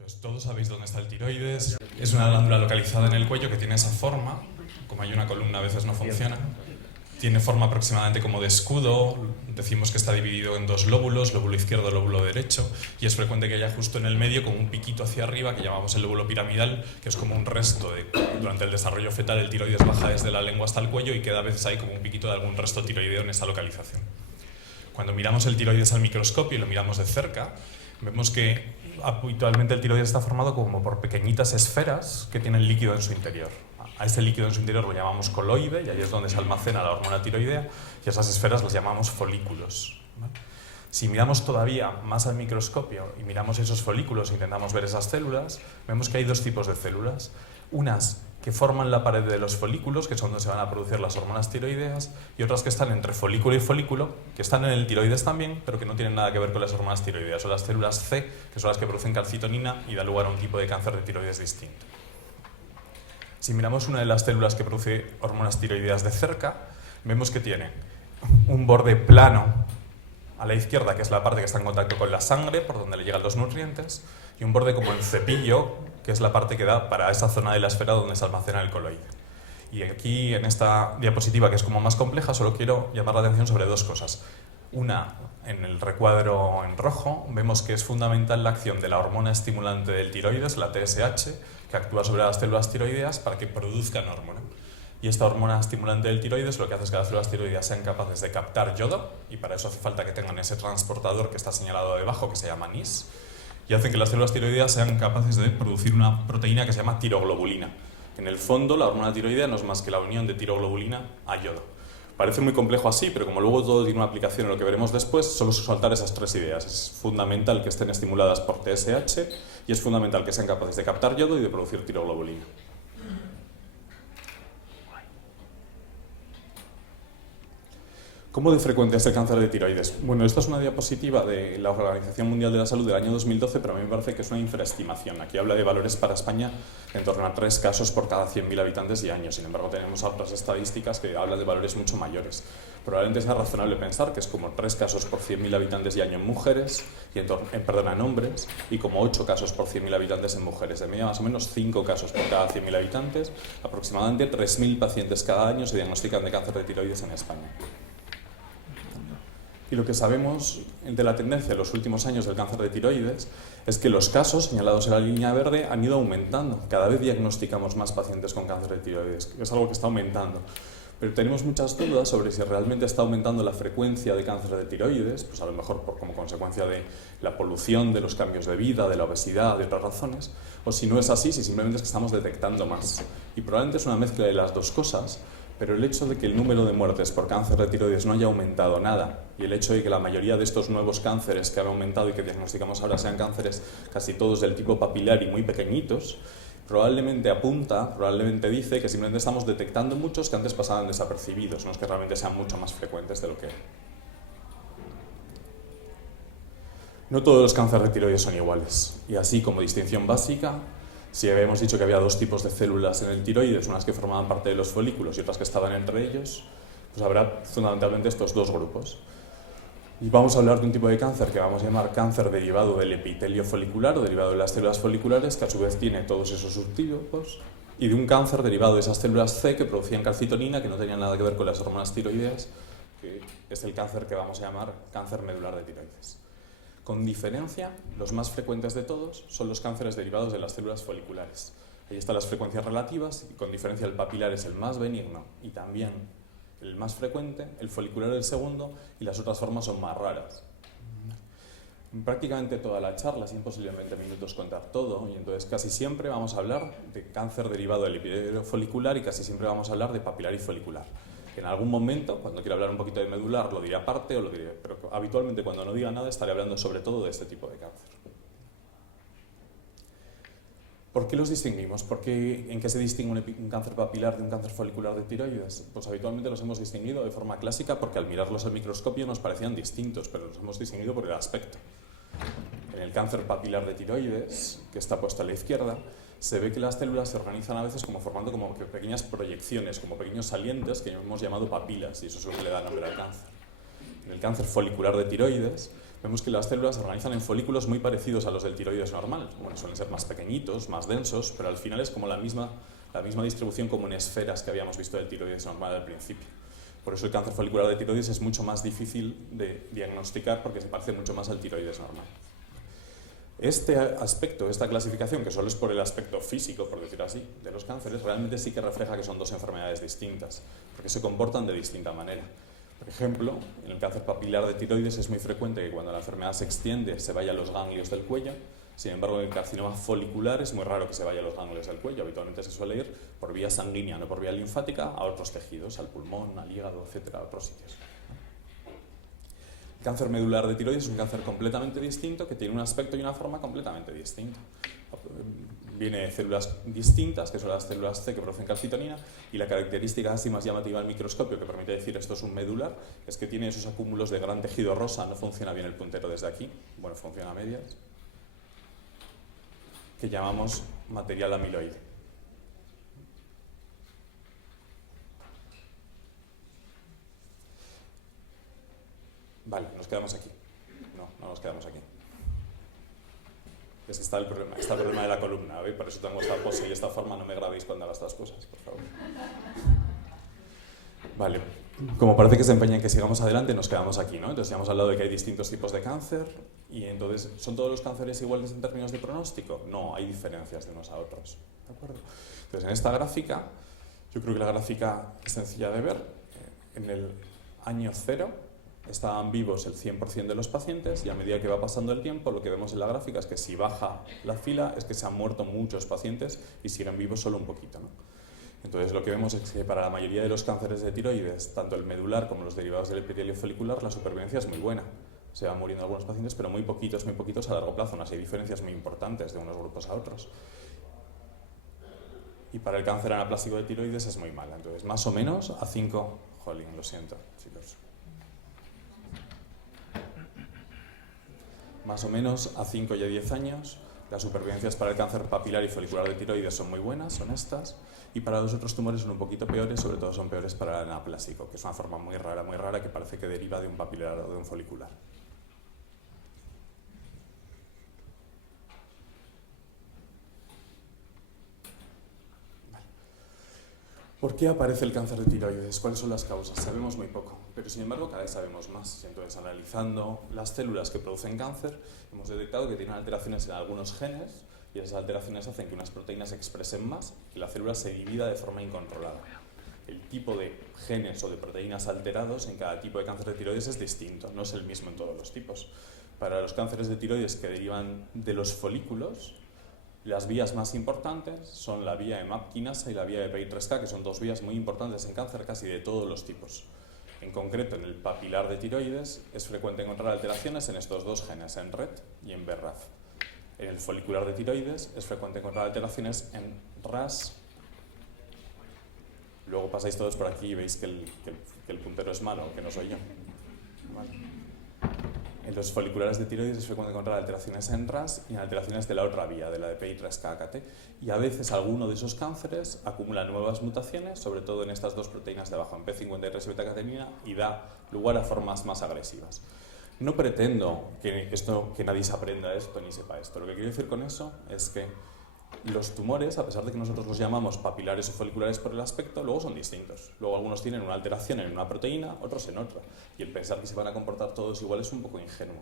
Entonces, todos sabéis dónde está el tiroides. Es una glándula localizada en el cuello que tiene esa forma. Como hay una columna, a veces no funciona. Tiene forma aproximadamente como de escudo. Decimos que está dividido en dos lóbulos, lóbulo izquierdo, lóbulo derecho. Y es frecuente que haya justo en el medio como un piquito hacia arriba que llamamos el lóbulo piramidal, que es como un resto de... Durante el desarrollo fetal el tiroides baja desde la lengua hasta el cuello y queda a veces ahí como un piquito de algún resto tiroideo en esa localización. Cuando miramos el tiroides al microscopio y lo miramos de cerca, vemos que habitualmente el tiroides está formado como por pequeñitas esferas que tienen líquido en su interior. A ese líquido en su interior lo llamamos coloide, y ahí es donde se almacena la hormona tiroidea, y esas esferas las llamamos folículos, ¿vale? Si miramos todavía más al microscopio y miramos esos folículos e intentamos ver esas células, vemos que hay dos tipos de células. Unas que forman la pared de los folículos, que son donde se van a producir las hormonas tiroideas, y otras que están entre folículo y folículo, que están en el tiroides también, pero que no tienen nada que ver con las hormonas tiroideas. Son las células C, que son las que producen calcitonina y da lugar a un tipo de cáncer de tiroides distinto. Si miramos una de las células que produce hormonas tiroideas de cerca, vemos que tiene un borde plano a la izquierda, que es la parte que está en contacto con la sangre, por donde le llegan los nutrientes, y un borde como el cepillo, que es la parte que da para esa zona de la esfera donde se almacena el coloide. Y aquí, en esta diapositiva, que es como más compleja, solo quiero llamar la atención sobre dos cosas. Una, en el recuadro en rojo, vemos que es fundamental la acción de la hormona estimulante del tiroides, la TSH, que actúa sobre las células tiroideas para que produzcan hormona. Y esta hormona estimulante del tiroides lo que hace es que las células tiroideas sean capaces de captar yodo, y para eso hace falta que tengan ese transportador que está señalado debajo, que se llama NIS, y hacen que las células tiroideas sean capaces de producir una proteína que se llama tiroglobulina. En el fondo, la hormona tiroidea no es más que la unión de tiroglobulina a yodo. Parece muy complejo así, pero como luego todo tiene una aplicación en lo que veremos después, solo saltar esas tres ideas. Es fundamental que estén estimuladas por TSH y es fundamental que sean capaces de captar yodo y de producir tiroglobulina. ¿Cómo de frecuente es el cáncer de tiroides? Bueno, esta es una diapositiva de la Organización Mundial de la Salud del año 2012, pero a mí me parece que es una infraestimación. Aquí habla de valores para España en torno a 3 casos por cada 100.000 habitantes y año. Sin embargo, tenemos otras estadísticas que hablan de valores mucho mayores. Probablemente sea razonable pensar que es como 3 casos por 100.000 habitantes y año en mujeres, y en hombres, y como 8 casos por 100.000 habitantes en mujeres. De media, más o menos 5 casos por cada 100.000 habitantes. Aproximadamente 3.000 pacientes cada año se diagnostican de cáncer de tiroides en España. Y lo que sabemos de la tendencia en los últimos años del cáncer de tiroides es que los casos señalados en la línea verde han ido aumentando. Cada vez diagnosticamos más pacientes con cáncer de tiroides, es algo que está aumentando. Pero tenemos muchas dudas sobre si realmente está aumentando la frecuencia de cáncer de tiroides, pues a lo mejor como consecuencia de la polución, de los cambios de vida, de la obesidad, de otras razones, o si no es así, si simplemente es que estamos detectando más. Y probablemente es una mezcla de las dos cosas, pero el hecho de que el número de muertes por cáncer de tiroides no haya aumentado nada y el hecho de que la mayoría de estos nuevos cánceres que han aumentado y que diagnosticamos ahora sean cánceres casi todos del tipo papilar y muy pequeñitos, probablemente dice que simplemente estamos detectando muchos que antes pasaban desapercibidos, no es que realmente sean mucho más frecuentes de lo que... No todos los cánceres de tiroides son iguales, y así como distinción básica, si habíamos dicho que había dos tipos de células en el tiroides, unas que formaban parte de los folículos y otras que estaban entre ellos, pues habrá fundamentalmente estos dos grupos. Y vamos a hablar de un tipo de cáncer que vamos a llamar cáncer derivado del epitelio folicular o derivado de las células foliculares, que a su vez tiene todos esos subtipos, y de un cáncer derivado de esas células C que producían calcitonina, que no tenían nada que ver con las hormonas tiroideas, que es el cáncer que vamos a llamar cáncer medular de tiroides. Con diferencia, los más frecuentes de todos son los cánceres derivados de las células foliculares. Ahí están las frecuencias relativas y con diferencia el papilar es el más benigno y también el más frecuente, el folicular el segundo y las otras formas son más raras. Prácticamente toda la charla, es imposible en 20 minutos contar todo, y entonces casi siempre vamos a hablar de cáncer derivado del epitelio folicular y casi siempre vamos a hablar de papilar y folicular. En algún momento, cuando quiera hablar un poquito de medular, lo diré aparte, o lo diré, pero habitualmente cuando no diga nada estaré hablando sobre todo de este tipo de cáncer. ¿Por qué los distinguimos? ¿En qué se distingue un cáncer papilar de un cáncer folicular de tiroides? Pues habitualmente los hemos distinguido de forma clásica porque al mirarlos al microscopio nos parecían distintos, pero los hemos distinguido por el aspecto. En el cáncer papilar de tiroides, que está puesto a la izquierda, se ve que las células se organizan a veces como formando como pequeñas proyecciones, como pequeños salientes que hemos llamado papilas, y eso es lo que le da nombre al cáncer. En el cáncer folicular de tiroides, vemos que las células se organizan en folículos muy parecidos a los del tiroides normal. Bueno, suelen ser más pequeñitos, más densos, pero al final es como la misma distribución como en esferas que habíamos visto del tiroides normal al principio. Por eso el cáncer folicular de tiroides es mucho más difícil de diagnosticar porque se parece mucho más al tiroides normal. Este aspecto, esta clasificación, que solo es por el aspecto físico, por decir así, de los cánceres, realmente sí que refleja que son dos enfermedades distintas, porque se comportan de distinta manera. Por ejemplo, en el cáncer papilar de tiroides es muy frecuente que cuando la enfermedad se extiende se vaya a los ganglios del cuello. Sin embargo, en el carcinoma folicular es muy raro que se vaya a los ganglios del cuello. Habitualmente se suele ir por vía sanguínea, no por vía linfática, a otros tejidos, al pulmón, al hígado, etcétera, a otros sitios. El cáncer medular de tiroides es un cáncer completamente distinto que tiene un aspecto y una forma completamente distinta. Viene de células distintas, que son las células C que producen calcitonina, y la característica así más llamativa al microscopio que permite decir esto es un medular es que tiene esos acúmulos de gran tejido rosa. No funciona bien el puntero desde aquí, bueno, funciona a medias, que llamamos material amiloide. Vale, nos quedamos aquí. No nos quedamos aquí. Es que está el problema de la columna, ¿veis? Por eso tengo esta pose y esta forma. No me grabéis cuando haga estas cosas, por favor. Vale, como parece que se empeña en que sigamos adelante, nos quedamos aquí, ¿no? Entonces ya hemos hablado de que hay distintos tipos de cáncer y entonces, ¿son todos los cánceres iguales en términos de pronóstico? No, hay diferencias de unos a otros, ¿de acuerdo? Entonces en esta gráfica, yo creo que la gráfica es sencilla de ver. En el año 0 estaban vivos el 100% de los pacientes y a medida que va pasando el tiempo lo que vemos en la gráfica es que si baja la fila es que se han muerto muchos pacientes y siguen vivos solo un poquito, ¿no? Entonces lo que vemos es que para la mayoría de los cánceres de tiroides, tanto el medular como los derivados del epitelio folicular, la supervivencia es muy buena. Se van muriendo algunos pacientes, pero muy poquitos a largo plazo. Hay diferencias muy importantes de unos grupos a otros. Y para el cáncer anaplásico de tiroides es muy mala. Entonces, más o menos a 5... Jolín, lo siento, chicos. Más o menos a 5 y a 10 años, las supervivencias para el cáncer papilar y folicular de tiroides son muy buenas, son estas, y para los otros tumores son un poquito peores, sobre todo son peores para el anaplásico, que es una forma muy rara que parece que deriva de un papilar o de un folicular. ¿Por qué aparece el cáncer de tiroides? ¿Cuáles son las causas? Sabemos muy poco, pero sin embargo cada vez sabemos más. Entonces, analizando las células que producen cáncer, hemos detectado que tienen alteraciones en algunos genes y esas alteraciones hacen que unas proteínas se expresen más y la célula se divida de forma incontrolada. El tipo de genes o de proteínas alterados en cada tipo de cáncer de tiroides es distinto, no es el mismo en todos los tipos. Para los cánceres de tiroides que derivan de los folículos, las vías más importantes son la vía de MAP quinasa y la vía de PI3K, que son dos vías muy importantes en cáncer casi de todos los tipos. En concreto, en el papilar de tiroides es frecuente encontrar alteraciones en estos dos genes, en RET y en BRAF. En el folicular de tiroides es frecuente encontrar alteraciones en RAS. Luego pasáis todos por aquí y veis que el puntero es malo, que no soy yo. Vale. En los foliculares de tiroides es frecuente encontrar alteraciones en RAS y en alteraciones de la otra vía, de la de PI3K-AKT. Y a veces alguno de esos cánceres acumula nuevas mutaciones, sobre todo en estas dos proteínas de abajo, en P53 y beta-catenina, y da lugar a formas más agresivas. No pretendo que nadie se aprenda esto ni sepa esto. Lo que quiero decir con eso es que los tumores, a pesar de que nosotros los llamamos papilares o foliculares por el aspecto, luego son distintos. Luego algunos tienen una alteración en una proteína, otros en otra. Y el pensar que se van a comportar todos igual es un poco ingenuo,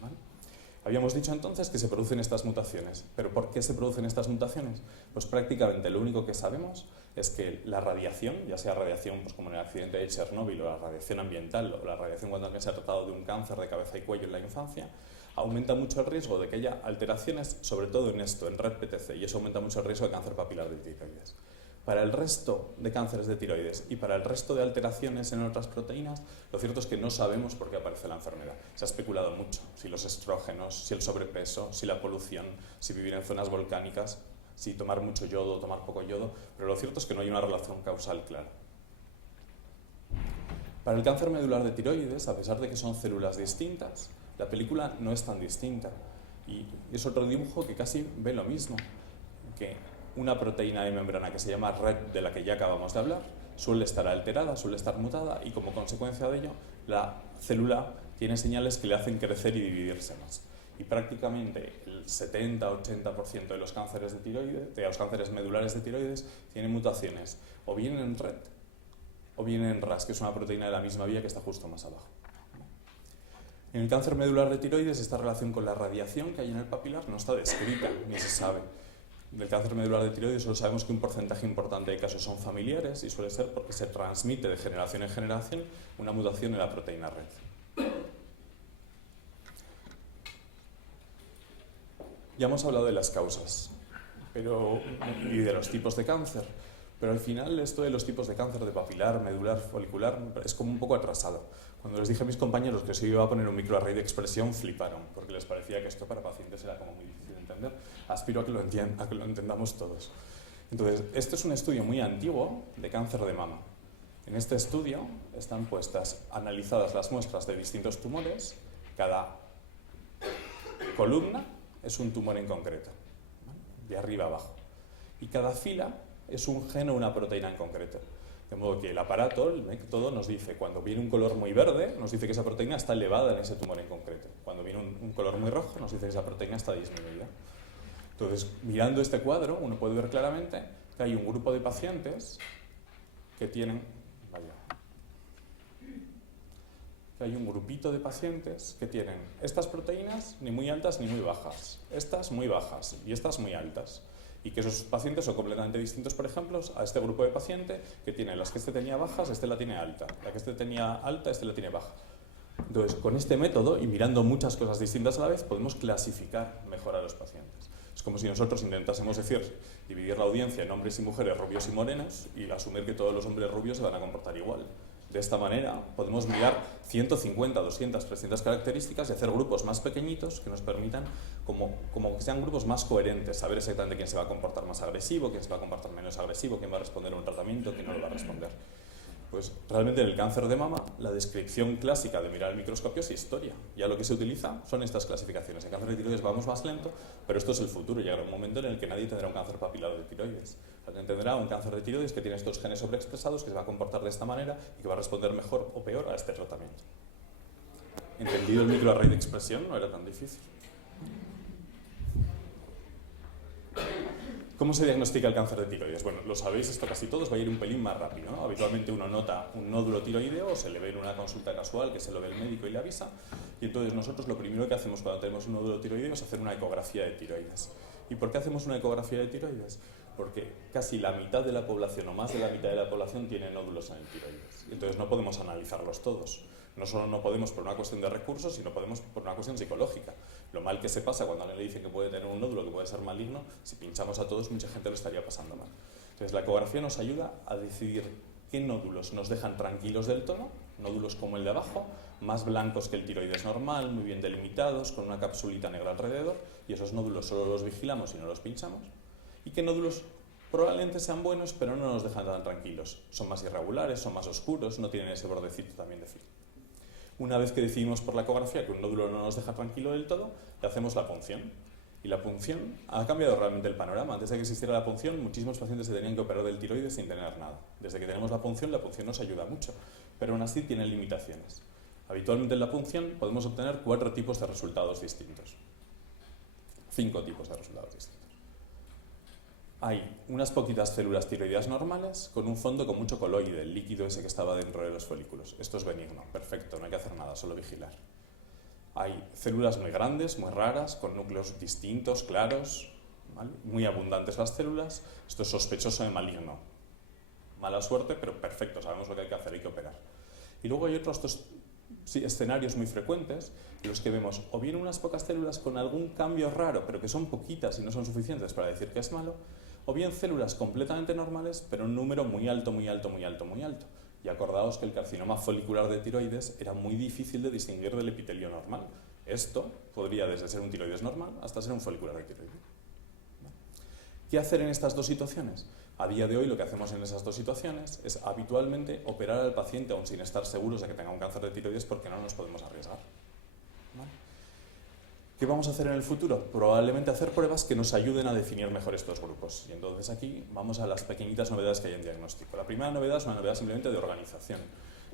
¿vale? Habíamos dicho entonces que se producen estas mutaciones. ¿Pero por qué se producen estas mutaciones? Pues prácticamente lo único que sabemos es que la radiación, ya sea radiación pues como en el accidente de Chernóbil, o la radiación ambiental, o la radiación cuando alguien se ha tratado de un cáncer de cabeza y cuello en la infancia, aumenta mucho el riesgo de que haya alteraciones, sobre todo en esto, en RET-PTC, y eso aumenta mucho el riesgo de cáncer papilar de tiroides. Para el resto de cánceres de tiroides y para el resto de alteraciones en otras proteínas, lo cierto es que no sabemos por qué aparece la enfermedad. Se ha especulado mucho, si los estrógenos, si el sobrepeso, si la polución, si vivir en zonas volcánicas, si tomar mucho yodo o tomar poco yodo, pero lo cierto es que no hay una relación causal clara. Para el cáncer medular de tiroides, a pesar de que son células distintas, la película no es tan distinta. Y es otro dibujo que casi ve lo mismo, que una proteína de membrana que se llama RET, de la que ya acabamos de hablar, suele estar alterada, suele estar mutada y como consecuencia de ello la célula tiene señales que le hacen crecer y dividirse más. Y prácticamente el 70-80% de los cánceres de tiroides, de los cánceres medulares de tiroides, tienen mutaciones o bien en RET o bien en RAS, que es una proteína de la misma vía que está justo más abajo. En el cáncer medular de tiroides, esta relación con la radiación que hay en el papilar no está descrita, ni se sabe. Del cáncer medular de tiroides solo sabemos que un porcentaje importante de casos son familiares y suele ser porque se transmite de generación en generación una mutación en la proteína RET. Ya hemos hablado de las causas y de los tipos de cáncer, pero al final esto de los tipos de cáncer de papilar, medular, folicular es como un poco atrasado. Cuando les dije a mis compañeros que se iba a poner un microarray de expresión, fliparon, porque les parecía que esto para pacientes era como muy difícil de entender. Aspiro a que lo entendamos todos. Entonces, este es un estudio muy antiguo de cáncer de mama. En este estudio están analizadas las muestras de distintos tumores. Cada columna es un tumor en concreto, de arriba a abajo. Y cada fila es un gen o una proteína en concreto. De modo que el aparato, el método, nos dice, cuando viene un color muy verde, nos dice que esa proteína está elevada en ese tumor en concreto. Cuando viene un color muy rojo, nos dice que esa proteína está disminuida. Entonces, mirando este cuadro, uno puede ver claramente que hay un grupo de pacientes que tienen... que hay un grupito de pacientes que tienen estas proteínas ni muy altas ni muy bajas, estas muy bajas y estas muy altas. Y que esos pacientes son completamente distintos, por ejemplo, a este grupo de paciente que tiene las que este tenía bajas, este la tiene alta, la que este tenía alta, este la tiene baja. Entonces, con este método y mirando muchas cosas distintas a la vez, podemos clasificar mejor a los pacientes. Es como si nosotros intentásemos dividir la audiencia en hombres y mujeres rubios y morenos y asumir que todos los hombres rubios se van a comportar igual. De esta manera podemos mirar 150, 200, 300 características y hacer grupos más pequeñitos que nos permitan, como que sean grupos más coherentes, saber exactamente quién se va a comportar más agresivo, quién se va a comportar menos agresivo, quién va a responder a un tratamiento, quién no lo va a responder. Pues realmente en el cáncer de mama, la descripción clásica de mirar el microscopio es historia. Ya lo que se utiliza son estas clasificaciones. En cáncer de tiroides vamos más lento, pero esto es el futuro. Llegará un momento en el que nadie tendrá un cáncer papilar de tiroides. Alguien tendrá un cáncer de tiroides que tiene estos genes sobreexpresados, que se va a comportar de esta manera y que va a responder mejor o peor a este tratamiento. Entendido el microarray de expresión, no era tan difícil. ¿Cómo se diagnostica el cáncer de tiroides? Bueno, lo sabéis esto casi todos, va a ir un pelín más rápido, ¿no? Habitualmente uno nota un nódulo tiroideo, o se le ve en una consulta casual que se lo ve el médico y le avisa, y entonces nosotros lo primero que hacemos cuando tenemos un nódulo tiroideo es hacer una ecografía de tiroides. ¿Y por qué hacemos una ecografía de tiroides? Porque casi la mitad de la población o más de la mitad de la población tiene nódulos en el tiroides, y entonces no podemos analizarlos todos. No solo no podemos por una cuestión de recursos, sino podemos por una cuestión psicológica. Lo mal que se pasa cuando alguien le dice que puede tener un nódulo que puede ser maligno, si pinchamos a todos, mucha gente lo estaría pasando mal. Entonces la ecografía nos ayuda a decidir qué nódulos nos dejan tranquilos del todo, nódulos como el de abajo, más blancos que el tiroides normal, muy bien delimitados, con una capsulita negra alrededor, y esos nódulos solo los vigilamos y no los pinchamos. Y qué nódulos probablemente sean buenos, pero no nos dejan tan tranquilos. Son más irregulares, son más oscuros, no tienen ese bordecito también de filo. Una vez que decidimos por la ecografía que un nódulo no nos deja tranquilo del todo, le hacemos la punción. Y la punción ha cambiado realmente el panorama. Antes de que existiera la punción, muchísimos pacientes se tenían que operar del tiroides sin tener nada. Desde que tenemos la punción nos ayuda mucho, pero aún así tiene limitaciones. Habitualmente en la punción podemos obtener 4 tipos de resultados distintos. 5 tipos de resultados distintos. Hay unas poquitas células tiroideas normales con un fondo con mucho coloide, el líquido ese que estaba dentro de los folículos. Esto es benigno, perfecto, no hay que hacer nada, solo vigilar. Hay células muy grandes, muy raras, con núcleos distintos, claros, ¿vale? Muy abundantes las células. Esto es sospechoso de maligno. Mala suerte, pero perfecto, sabemos lo que hay que hacer, hay que operar. Y luego hay otros escenarios muy frecuentes en los que vemos o bien unas pocas células con algún cambio raro, pero que son poquitas y no son suficientes para decir que es malo, o bien células completamente normales, pero un número muy alto, muy alto, muy alto, muy alto. Y acordaos que el carcinoma folicular de tiroides era muy difícil de distinguir del epitelio normal. Esto podría desde ser un tiroides normal hasta ser un folicular de tiroides. ¿Qué hacer en estas dos situaciones? A día de hoy lo que hacemos en esas dos situaciones es habitualmente operar al paciente aún sin estar seguros de que tenga un cáncer de tiroides porque no nos podemos arriesgar. ¿Vale? ¿Qué vamos a hacer en el futuro? Probablemente hacer pruebas que nos ayuden a definir mejor estos grupos. Y entonces aquí vamos a las pequeñitas novedades que hay en diagnóstico. La primera novedad es una novedad simplemente de organización.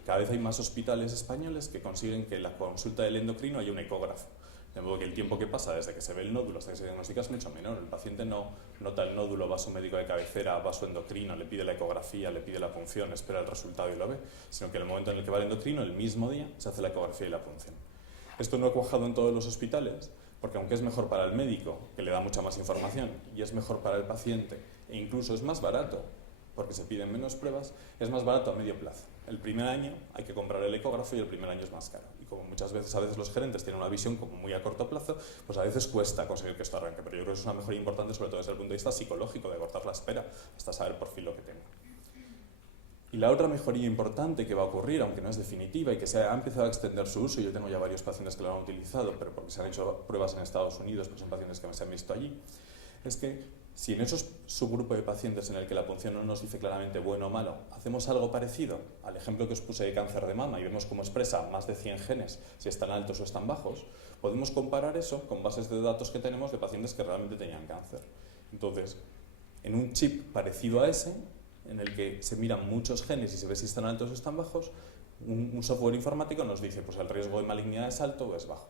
cada vez hay más hospitales españoles que consiguen que en la consulta del endocrino haya un ecógrafo. De modo que el tiempo que pasa desde que se ve el nódulo hasta que se diagnostica es mucho menor. El paciente no nota el nódulo, va a su médico de cabecera, va a su endocrino, le pide la ecografía, le pide la punción, espera el resultado y lo ve, sino que en el momento en el que va al endocrino, el mismo día, se hace la ecografía y la punción. Esto no ha cuajado en todos los hospitales, porque aunque es mejor para el médico, que le da mucha más información, y es mejor para el paciente, e incluso es más barato, porque se piden menos pruebas, es más barato a medio plazo. El primer año hay que comprar el ecógrafo y el primer año es más caro. Y como muchas veces, a veces los gerentes tienen una visión como muy a corto plazo, pues a veces cuesta conseguir que esto arranque. Pero yo creo que es una mejoría importante, sobre todo desde el punto de vista psicológico, de cortar la espera hasta saber por fin lo que tengo. Y la otra mejoría importante que va a ocurrir, aunque no es definitiva y que se ha empezado a extender su uso, y yo tengo ya varios pacientes que lo han utilizado, pero porque se han hecho pruebas en Estados Unidos, pues son pacientes que se han visto allí, es que si en esos subgrupos de pacientes en el que la punción no nos dice claramente bueno o malo, hacemos algo parecido al ejemplo que os puse de cáncer de mama y vemos cómo expresa más de 100 genes, si están altos o están bajos, podemos comparar eso con bases de datos que tenemos de pacientes que realmente tenían cáncer. Entonces, en un chip parecido a ese, en el que se miran muchos genes y se ve si están altos o están bajos, un software informático nos dice pues el riesgo de malignidad es alto o es bajo.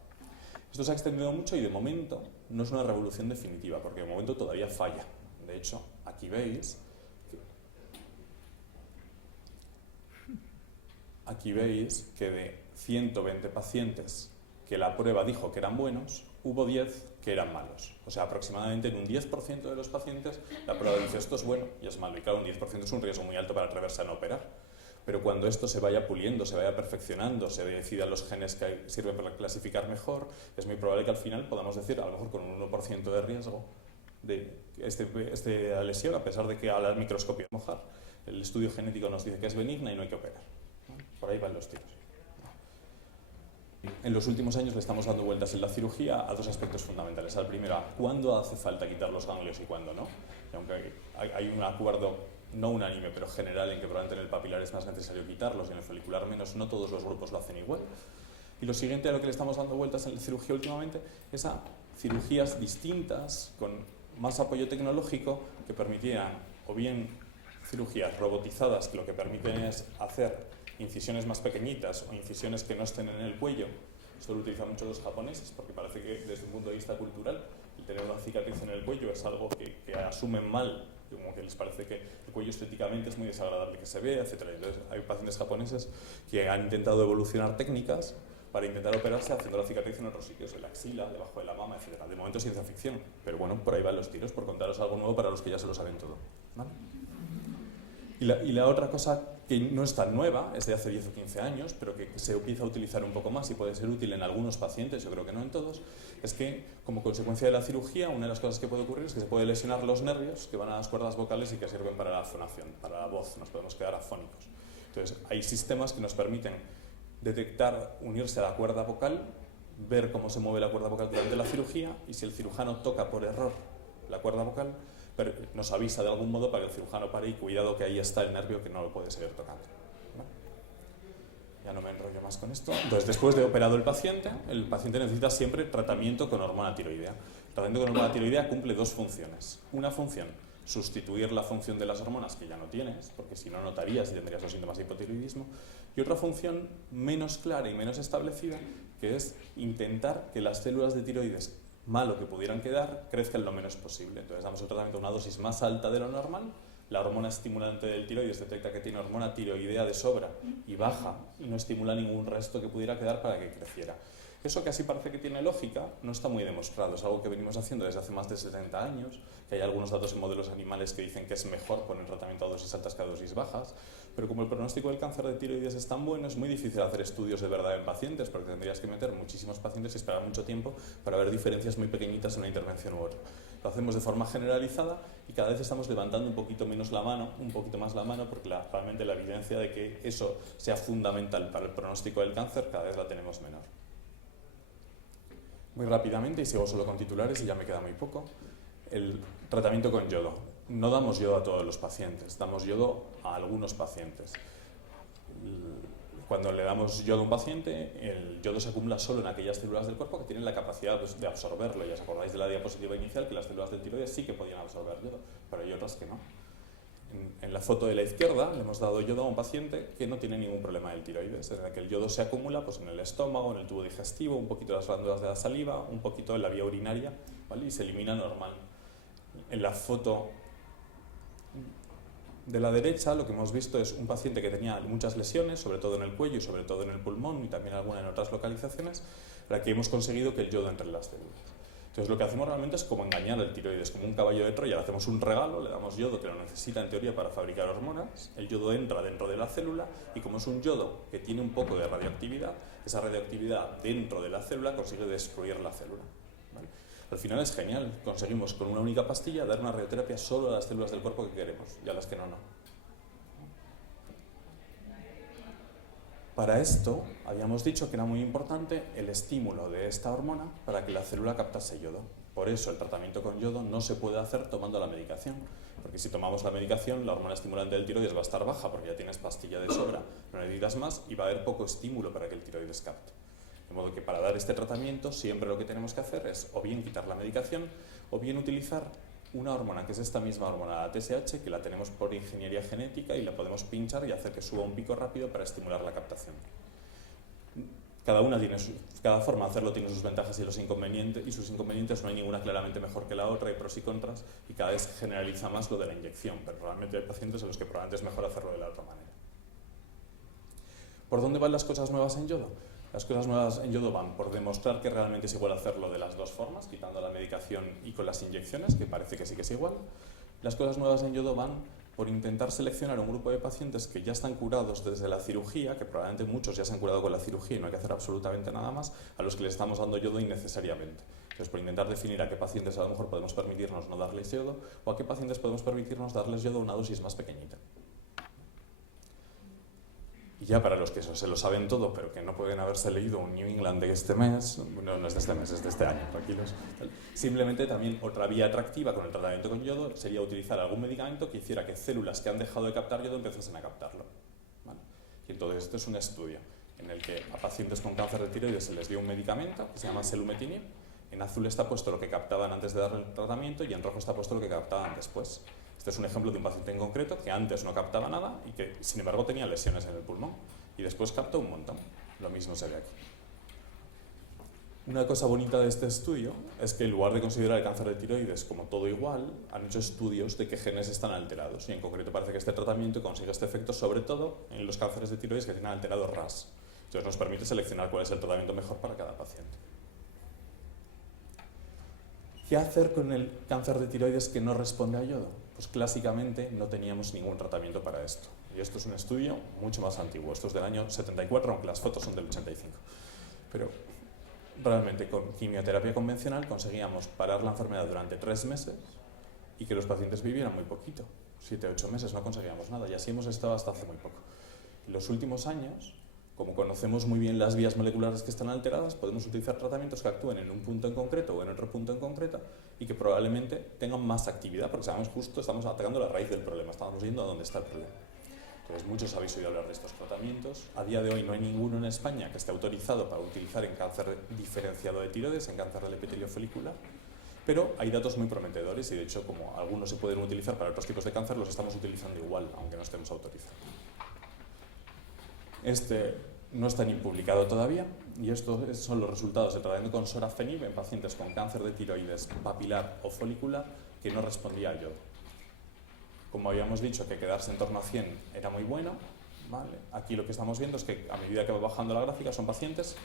Esto se ha extendido mucho y de momento no es una revolución definitiva, porque de momento todavía falla. De hecho, aquí veis que de 120 pacientes que la prueba dijo que eran buenos, hubo 10 que eran malos. O sea, aproximadamente en un 10% de los pacientes la prueba dice esto es bueno y es malo. Y claro, un 10% es un riesgo muy alto para atreverse a no operar. Pero cuando esto se vaya puliendo, se vaya perfeccionando, se decidan los genes que sirven para clasificar mejor, es muy probable que al final podamos decir, a lo mejor con un 1% de riesgo de esta lesión, a pesar de que a la microscopio mojar, el estudio genético nos dice que es benigna y no hay que operar. Por ahí van los tiros. En los últimos años le estamos dando vueltas en la cirugía a dos aspectos fundamentales. Al primero, a cuándo hace falta quitar los ganglios y cuándo no. Y aunque hay un acuerdo no unánime, pero general, en que probablemente en el papilar es más necesario quitarlos y en el folicular menos, no todos los grupos lo hacen igual. Y lo siguiente a lo que le estamos dando vueltas en la cirugía últimamente es a cirugías distintas, con más apoyo tecnológico, que permitieran, o bien cirugías robotizadas, que lo que permiten es hacer incisiones más pequeñitas o incisiones que no estén en el cuello. Esto lo utilizan mucho los japoneses, porque parece que desde un punto de vista cultural, el tener una cicatriz en el cuello es algo que asumen mal, como que les parece que el cuello estéticamente es muy desagradable que se vea, etc. Entonces hay pacientes japoneses que han intentado evolucionar técnicas para intentar operarse haciendo la cicatriz en otros sitios, en la axila, debajo de la mama, etc. De momento es ciencia ficción, pero bueno, por ahí van los tiros, por contaros algo nuevo para los que ya se lo saben todo, ¿vale? Y la otra cosa que no es tan nueva, es de hace 10 o 15 años, pero que se empieza a utilizar un poco más y puede ser útil en algunos pacientes, yo creo que no en todos, es que como consecuencia de la cirugía, una de las cosas que puede ocurrir es que se puede lesionar los nervios que van a las cuerdas vocales y que sirven para la fonación, para la voz, nos podemos quedar afónicos. Entonces, hay sistemas que nos permiten detectar, unirse a la cuerda vocal, ver cómo se mueve la cuerda vocal durante la cirugía y si el cirujano toca por error la cuerda vocal, pero nos avisa de algún modo para que el cirujano pare y cuidado que ahí está el nervio que no lo puede seguir tocando. ¿Vale? Ya no me enrollo más con esto. Entonces, después de operado el paciente necesita siempre tratamiento con hormona tiroidea. El tratamiento con hormona tiroidea cumple dos funciones. Una función, sustituir la función de las hormonas que ya no tienes, porque si no notarías y tendrías los síntomas de hipotiroidismo. Y otra función menos clara y menos establecida, que es intentar que las células de tiroides malo que pudieran quedar, crezcan lo menos posible. Entonces damos el tratamiento a una dosis más alta de lo normal, la hormona estimulante del tiroides detecta que tiene hormona tiroidea de sobra y baja y no estimula ningún resto que pudiera quedar para que creciera. Eso que así parece que tiene lógica, no está muy demostrado, es algo que venimos haciendo desde hace más de 70 años, que hay algunos datos en modelos animales que dicen que es mejor poner tratamiento a dosis altas que a dosis bajas, pero como el pronóstico del cáncer de tiroides es tan bueno, es muy difícil hacer estudios de verdad en pacientes, porque tendrías que meter muchísimos pacientes y esperar mucho tiempo para ver diferencias muy pequeñitas en una intervención u otra. Lo hacemos de forma generalizada y cada vez estamos levantando un poquito más la mano, porque realmente la evidencia de que eso sea fundamental para el pronóstico del cáncer cada vez la tenemos menor. Muy rápidamente, y sigo solo con titulares y ya me queda muy poco, el tratamiento con yodo. No damos yodo a todos los pacientes, damos yodo a algunos pacientes. Cuando le damos yodo a un paciente, el yodo se acumula solo en aquellas células del cuerpo que tienen la capacidad de absorberlo. Ya os acordáis de la diapositiva inicial que las células del tiroides sí que podían absorber yodo, pero hay otras que no. En la foto de la izquierda le hemos dado yodo a un paciente que no tiene ningún problema del tiroides, en el que el yodo se acumula pues, en el estómago, en el tubo digestivo, un poquito en las glándulas de la saliva, un poquito en la vía urinaria, ¿vale? Y se elimina normal. En la foto de la derecha lo que hemos visto es un paciente que tenía muchas lesiones, sobre todo en el cuello y sobre todo en el pulmón y también alguna en otras localizaciones, para que hemos conseguido que el yodo entre en las células. Entonces lo que hacemos realmente es como engañar al tiroides, como un caballo de Troya, le hacemos un regalo, le damos yodo que lo necesita en teoría para fabricar hormonas, el yodo entra dentro de la célula y como es un yodo que tiene un poco de radioactividad, esa radioactividad dentro de la célula consigue destruir la célula. ¿Vale? Al final es genial, conseguimos con una única pastilla dar una radioterapia solo a las células del cuerpo que queremos y a las que no. Para esto, habíamos dicho que era muy importante el estímulo de esta hormona para que la célula captase yodo. Por eso el tratamiento con yodo no se puede hacer tomando la medicación, porque si tomamos la medicación, la hormona estimulante del tiroides va a estar baja porque ya tienes pastilla de sobra, no necesitas más y va a haber poco estímulo para que el tiroides capte. De modo que para dar este tratamiento siempre lo que tenemos que hacer es o bien quitar la medicación o bien utilizar una hormona que es esta misma hormona, la TSH, que la tenemos por ingeniería genética y la podemos pinchar y hacer que suba un pico rápido para estimular la captación. Cada forma de hacerlo tiene sus ventajas y sus inconvenientes, no hay ninguna claramente mejor que la otra, hay pros y contras y cada vez se generaliza más lo de la inyección, pero realmente hay pacientes en los que probablemente es mejor hacerlo de la otra manera. ¿Por dónde van las cosas nuevas en yodo? Las cosas nuevas en yodo van por demostrar que realmente es igual hacerlo de las dos formas, quitando la medicación y con las inyecciones, que parece que sí que es igual. Las cosas nuevas en yodo van por intentar seleccionar un grupo de pacientes que ya están curados desde la cirugía, que probablemente muchos ya se han curado con la cirugía y no hay que hacer absolutamente nada más, a los que les estamos dando yodo innecesariamente. Entonces, por intentar definir a qué pacientes a lo mejor podemos permitirnos no darles yodo o a qué pacientes podemos permitirnos darles yodo a una dosis más pequeñita. Y ya para los que se lo saben todo, pero que no pueden haberse leído un New England de este mes, no es de este mes, es de este año, tranquilos. Simplemente también otra vía atractiva con el tratamiento con yodo sería utilizar algún medicamento que hiciera que células que han dejado de captar yodo empezasen a captarlo. ¿Vale? Y entonces esto es un estudio en el que a pacientes con cáncer de tiroides se les dio un medicamento que se llama selumetinib. En azul está puesto lo que captaban antes de darle el tratamiento y en rojo está puesto lo que captaban después. Este es un ejemplo de un paciente en concreto que antes no captaba nada y que, sin embargo, tenía lesiones en el pulmón y después captó un montón. Lo mismo se ve aquí. Una cosa bonita de este estudio es que en lugar de considerar el cáncer de tiroides como todo igual, han hecho estudios de qué genes están alterados y en concreto parece que este tratamiento consigue este efecto sobre todo en los cánceres de tiroides que tienen alterado RAS. Entonces nos permite seleccionar cuál es el tratamiento mejor para cada paciente. ¿Qué hacer con el cáncer de tiroides que no responde a yodo? Pues clásicamente no teníamos ningún tratamiento para esto. Y esto es un estudio mucho más antiguo. Esto es del año 74, aunque las fotos son del 85. Pero realmente con quimioterapia convencional conseguíamos parar la enfermedad durante 3 meses y que los pacientes vivieran muy poquito. 7 o 8 meses no conseguíamos nada y así hemos estado hasta hace muy poco. En los últimos años, como conocemos muy bien las vías moleculares que están alteradas, podemos utilizar tratamientos que actúen en un punto en concreto o en otro punto en concreto y que probablemente tengan más actividad, porque sabemos justo, estamos atacando la raíz del problema, estamos viendo a dónde está el problema. Entonces, muchos habéis oído hablar de estos tratamientos. A día de hoy no hay ninguno en España que esté autorizado para utilizar en cáncer diferenciado de tiroides, en cáncer del epitelio folicular, pero hay datos muy prometedores y de hecho, como algunos se pueden utilizar para otros tipos de cáncer, los estamos utilizando igual, aunque no estemos autorizados. Este no está ni publicado todavía y estos son los resultados del tratamiento con sorafenib en pacientes con cáncer de tiroides papilar o folicular que no respondía a yodo. Como habíamos dicho que quedarse en torno a 100 era muy bueno, ¿vale? Aquí lo que estamos viendo es que a medida que va bajando la gráfica son pacientes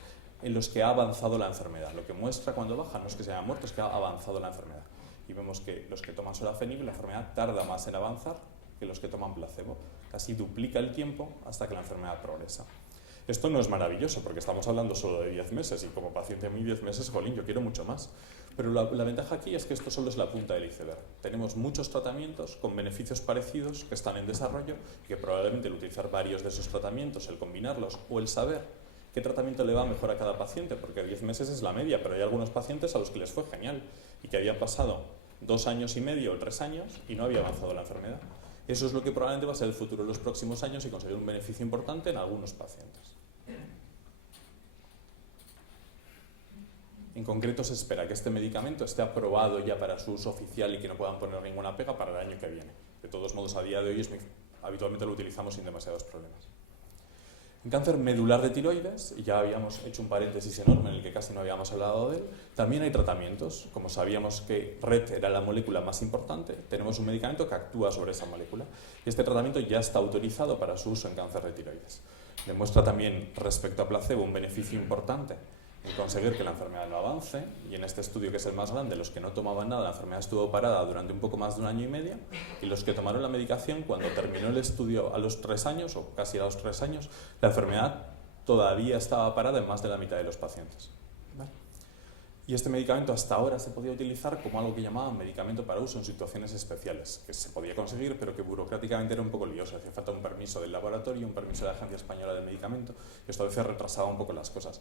en los que ha avanzado la enfermedad. Lo que muestra cuando baja no es que se haya muerto, es que ha avanzado la enfermedad. Y vemos que los que toman sorafenib la enfermedad tarda más en avanzar que los que toman placebo. Casi duplica el tiempo hasta que la enfermedad progresa. Esto no es maravilloso porque estamos hablando solo de 10 meses y como paciente a mí 10 meses, jolín, yo quiero mucho más. Pero la ventaja aquí es que esto solo es la punta del iceberg. Tenemos muchos tratamientos con beneficios parecidos que están en desarrollo y que probablemente el utilizar varios de esos tratamientos, el combinarlos o el saber qué tratamiento le va mejor a cada paciente, porque 10 meses es la media, pero hay algunos pacientes a los que les fue genial y que habían pasado 2 años y medio o 3 años y no había avanzado la enfermedad. Eso es lo que probablemente va a ser el futuro en los próximos años y conseguir un beneficio importante en algunos pacientes. En concreto se espera que este medicamento esté aprobado ya para su uso oficial y que no puedan poner ninguna pega para el año que viene. De todos todos modos, a día de hoy habitualmente lo utilizamos sin demasiados problemas. En cáncer medular de tiroides, y ya habíamos hecho un paréntesis enorme en el que casi no habíamos hablado de él, también hay tratamientos. Como sabíamos que RET era la molécula más importante, tenemos un medicamento que actúa sobre esa molécula. Y este tratamiento ya está autorizado para su uso en cáncer de tiroides. Demuestra también, respecto a placebo, un beneficio importante en conseguir que la enfermedad no avance, y en este estudio, que es el más grande, los que no tomaban nada, la enfermedad estuvo parada durante un poco más de 1 año y medio, y los que tomaron la medicación, cuando terminó el estudio a los 3 años, o casi a los 3 años, la enfermedad todavía estaba parada en más de la mitad de los pacientes. ¿Vale? Y este medicamento hasta ahora se podía utilizar como algo que llamaban medicamento para uso en situaciones especiales, que se podía conseguir, pero que burocráticamente era un poco lioso. Hacía falta un permiso del laboratorio, un permiso de la Agencia Española del Medicamento, y esto a veces retrasaba un poco las cosas.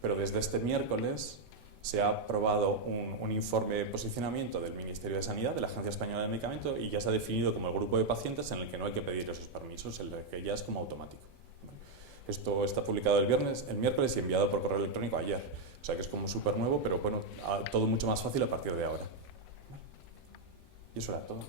Pero desde este miércoles se ha aprobado un informe de posicionamiento del Ministerio de Sanidad, de la Agencia Española del Medicamento, y ya se ha definido como el grupo de pacientes en el que no hay que pedir esos permisos, el que ya es como automático. ¿Vale? Esto está publicado el miércoles y enviado por correo electrónico ayer. O sea que es como súper nuevo, pero bueno, todo mucho más fácil a partir de ahora. ¿Vale? Y eso era todo.